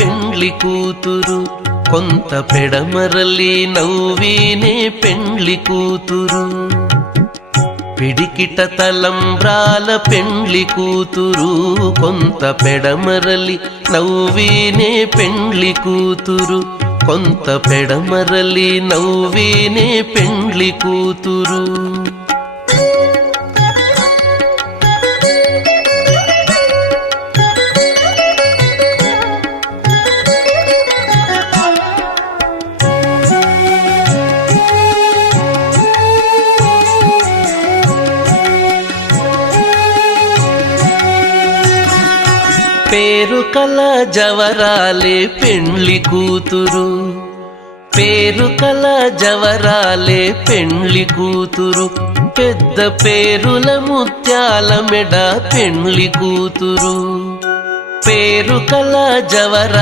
పెండ్లి కూతురు, కొంత పెడమరలి నవ్వీనే పెండ్లి కూతురు. పిడికిట తలంబ్రాల పెండ్లి కూతురు, కొంత పెడమరలి నవ్వీనే పెండ్లి కూతురు, కొంత పెడమరలి నవ్వీనే పెండ్లి కూతురు. పేరు కల జవరాలే పెండ్లి కూతురు, పేరు కల జవరాలే పెండ్లి కూతురు, పెద్ద పేరుల ముత్యాల మెడ పెండ్లి కూతురు. పేరు కల జవరా